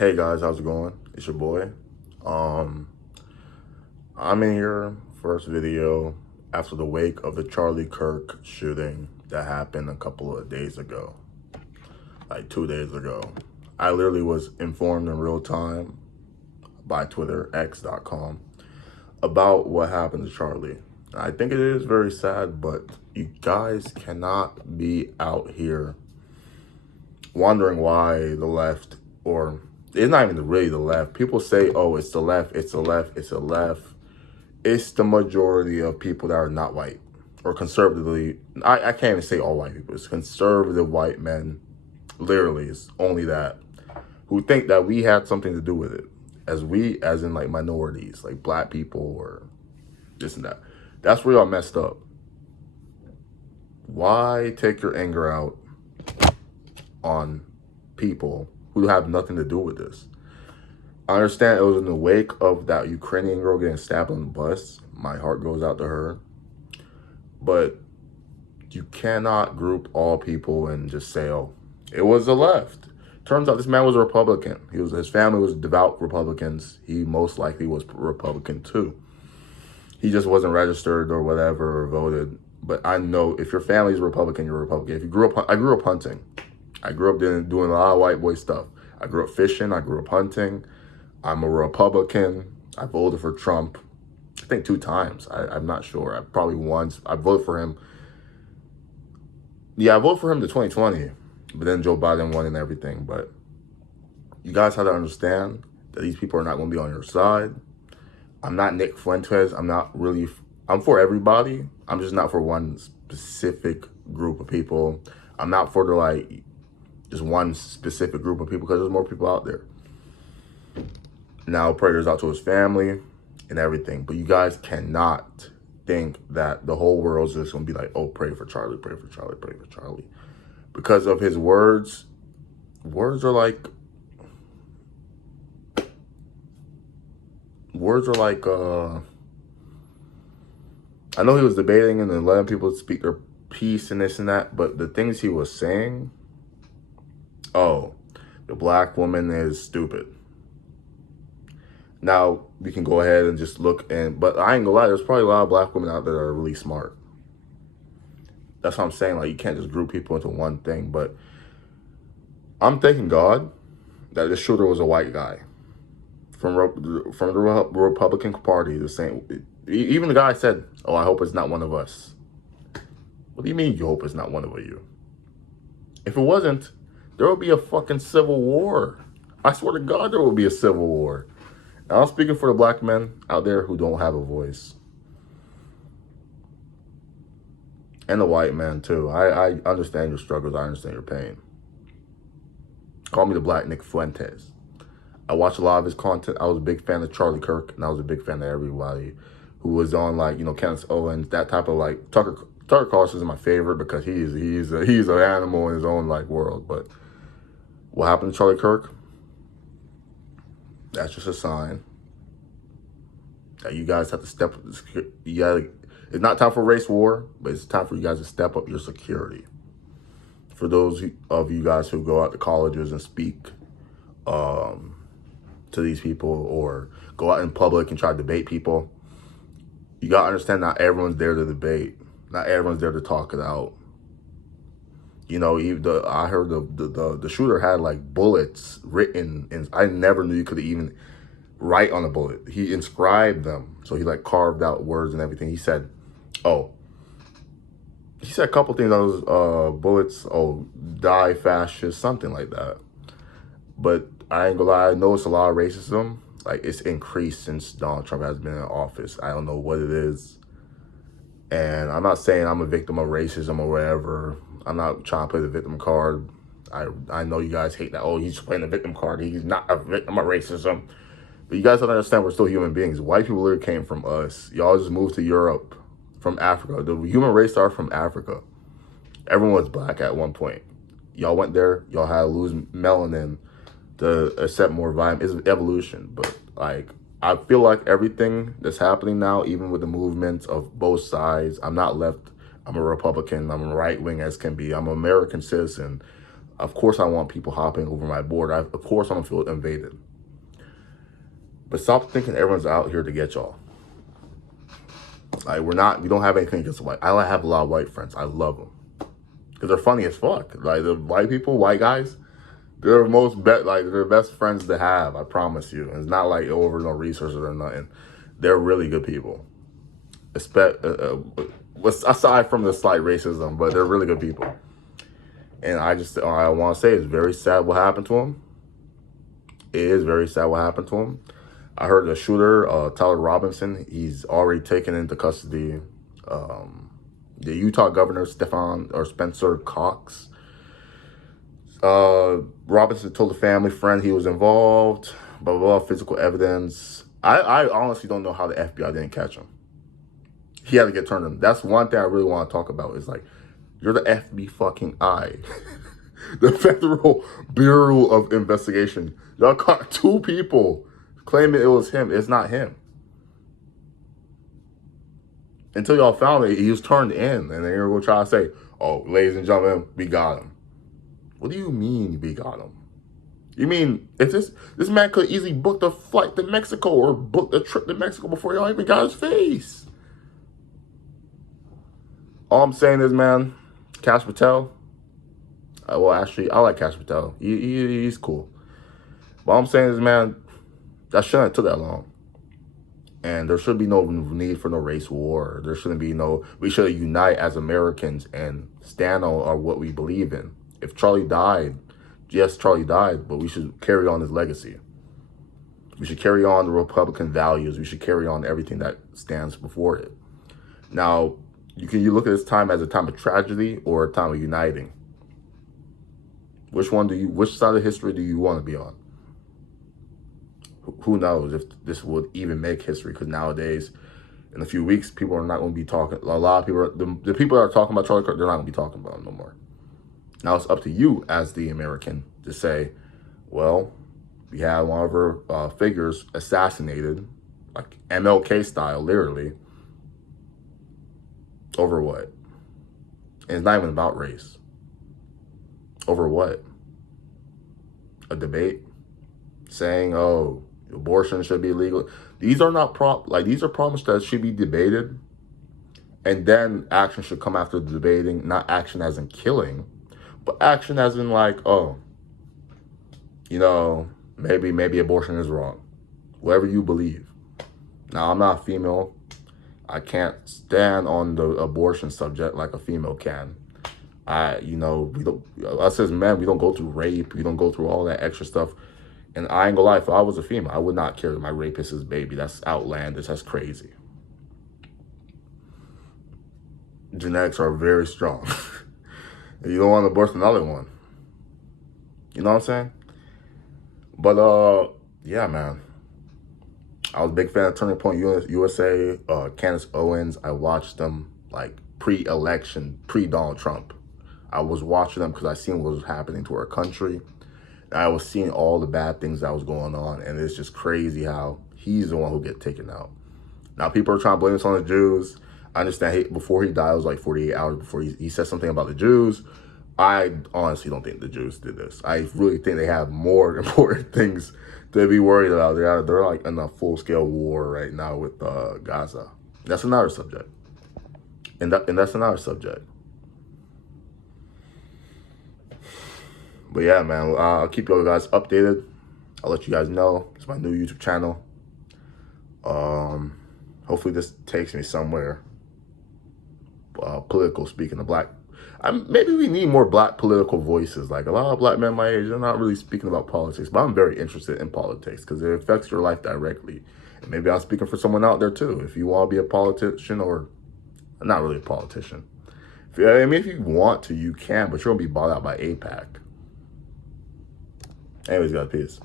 Hey guys, how's it going? It's your boy. Um, I'm in here, first video after the wake of the Charlie Kirk shooting that happened a couple of days ago, like 2 days ago. I literally was informed in real time by Twitter, x.com, about what happened to Charlie. I think it is very sad, but you guys cannot be out here wondering why the left, or it's not even really the left. People say, oh, it's the left, it's the left, it's the left. It's the majority of people that are not white or conservatively. I can't even say all white people. It's conservative white men. Literally, it's only that, who think that we had something to do with it. As in like minorities, like black people or this and that. That's where y'all messed up. Why take your anger out on people who have nothing to do with this? I understand it was in the wake of that Ukrainian girl getting stabbed on the bus. My heart goes out to her. But you cannot group all people and just say, oh, it was the left. Turns out this man was a Republican. His family was devout Republicans. He most likely was Republican too. He just wasn't registered or whatever or voted. But I know if your family's Republican, you're a Republican. If you grew up, I grew up hunting. I grew up doing a lot of white boy stuff. I grew up fishing. I grew up hunting. I'm a Republican. I voted for Trump, I think 2 times. I'm not sure. I probably once. I voted for him. Yeah, I voted for him to 2020, but then Joe Biden won and everything. But you guys have to understand that these people are not going to be on your side. I'm not Nick Fuentes. I'm for everybody. I'm just not for one specific group of people. I'm not for just one specific group of people because there's more people out there. Now, prayers out to his family and everything. But you guys cannot think that the whole world's just going to be like, oh, pray for Charlie, pray for Charlie, pray for Charlie. Because of his words. Words are like, I know he was debating and then letting people speak their piece and this and that. But the things he was saying, oh, the black woman is stupid. Now, we can go ahead and just look, but I ain't gonna lie, there's probably a lot of black women out there that are really smart. That's what I'm saying, like, you can't just group people into one thing, but I'm thanking God that this shooter was a white guy from the Republican Party. The same, even the guy said, oh, I hope it's not one of us. What do you mean you hope it's not one of you? If it wasn't, there would be a fucking civil war. I swear to God, there will be a civil war. Now, I'm speaking for the black men out there who don't have a voice. And the white man, too. I understand your struggles. I understand your pain. Call me the Black Nick Fuentes. I watch a lot of his content. I was a big fan of Charlie Kirk, and I was a big fan of everybody who was on, like, you know, Candace Owens, that type of, like, Tucker Carlson is my favorite because he's an animal in his own, like, world. But what happened to Charlie Kirk? That's just a sign that you guys have to step up. It's not time for race war, but it's time for you guys to step up your security. For those of you guys who go out to colleges and speak to these people or go out in public and try to debate people, you got to understand not everyone's there to debate. Not everyone's there to talk it out. You know, I heard the shooter had like bullets written, and I never knew you could even write on a bullet. He inscribed them, so he like carved out words and everything. He said a couple things on those bullets. Oh, die fascist, something like that. But I ain't gonna lie, I noticed a lot of racism. Like, it's increased since Donald Trump has been in office. I don't know what it is, and I'm not saying I'm a victim of racism or whatever. I'm not trying to play the victim card. I know you guys hate that. Oh, he's playing the victim card. He's not a victim of racism. But you guys don't understand we're still human beings. White people literally came from us. Y'all just moved to Europe from Africa. The human race started from Africa. Everyone was black at one point. Y'all went there. Y'all had to lose melanin to accept more vitamin. It's evolution. But, like, I feel like everything that's happening now, even with the movements of both sides, I'm not left. I'm a Republican. I'm a right wing as can be. I'm an American citizen. Of course I want people hopping over my board. Of course I'm going to feel invaded. But stop thinking everyone's out here to get y'all. Like, we don't have anything against white. I have a lot of white friends. I love them. Because they're funny as fuck. Like, the white people, white guys, they're the best friends to have, I promise you. And it's not like over no resources or nothing. They're really good people. Aside from the slight racism, but they're really good people. And I want to say it's very sad what happened to him. It is very sad what happened to him. I heard the shooter, Tyler Robinson, he's already taken into custody. The Utah governor, Spencer Cox. Robinson told a family friend he was involved, blah, blah, blah, physical evidence. I honestly don't know how the FBI didn't catch him. He had to get turned in. That's one thing I really want to talk about is like, you're the FBI, the Federal Bureau of Investigation. Y'all caught 2 people claiming it was him. It's not him. Until y'all found it, he was turned in. And then you're going to try to say, oh, ladies and gentlemen, we got him. What do you mean we got him? You mean if this man could easily book the flight to Mexico or book the trip to Mexico before y'all even got his face? All I'm saying is, man, Cash Patel. Well, actually, I like Cash Patel. He's cool. But all I'm saying is, man, that shouldn't have took that long. And there should be no need for no race war. There shouldn't be we should unite as Americans and stand on what we believe in. If Charlie died, yes, Charlie died, but we should carry on his legacy. We should carry on the Republican values. We should carry on everything that stands before it. Now, you look at this time as a time of tragedy or a time of uniting. Which side of history do you want to be on? Who knows if this would even make history? Because nowadays, in a few weeks, people are not going to be talking. A lot of people, the people that are talking about Charlie Kirk, they're not going to be talking about him no more. Now it's up to you as the American to say, well, we had one of our figures assassinated, like MLK style, literally. Over what? And it's not even about race. Over what? A debate? Saying, oh, abortion should be legal. These are not these are problems that should be debated. And then action should come after the debating. Not action as in killing, but action as in like, oh, maybe abortion is wrong. Whatever you believe. Now, I'm not female. I can't stand on the abortion subject like a female can. Us as men, we don't go through rape. We don't go through all that extra stuff. And I ain't gonna lie, if I was a female, I would not carry my rapist's baby. That's outlandish. That's crazy. Genetics are very strong. You don't want to birth another one. You know what I'm saying? But, yeah, man. I was a big fan of Turning Point USA, Candace Owens. I watched them like pre-election, pre-Donald Trump. I was watching them because I seen what was happening to our country. And I was seeing all the bad things that was going on. And it's just crazy how he's the one who get taken out. Now, people are trying to blame this on the Jews. I understand before he died, it was like 48 hours before he said something about the Jews. I honestly don't think the Jews did this. I really think they have more important things to be worried about. They're like in a full-scale war right now with Gaza. That's another subject. And that's another subject. But yeah, man, I'll keep you guys updated. I'll let you guys know. It's my new YouTube channel. Hopefully this takes me somewhere. Political, speaking of black. Maybe we need more black political voices. Like a lot of black men my age, they're not really speaking about politics. But I'm very interested in politics because it affects your life directly. And maybe I'm speaking for someone out there too. If you want to be a politician or not really a politician. If you want to, you can, but you're going to be bought out by AIPAC. Anyways, guys, peace.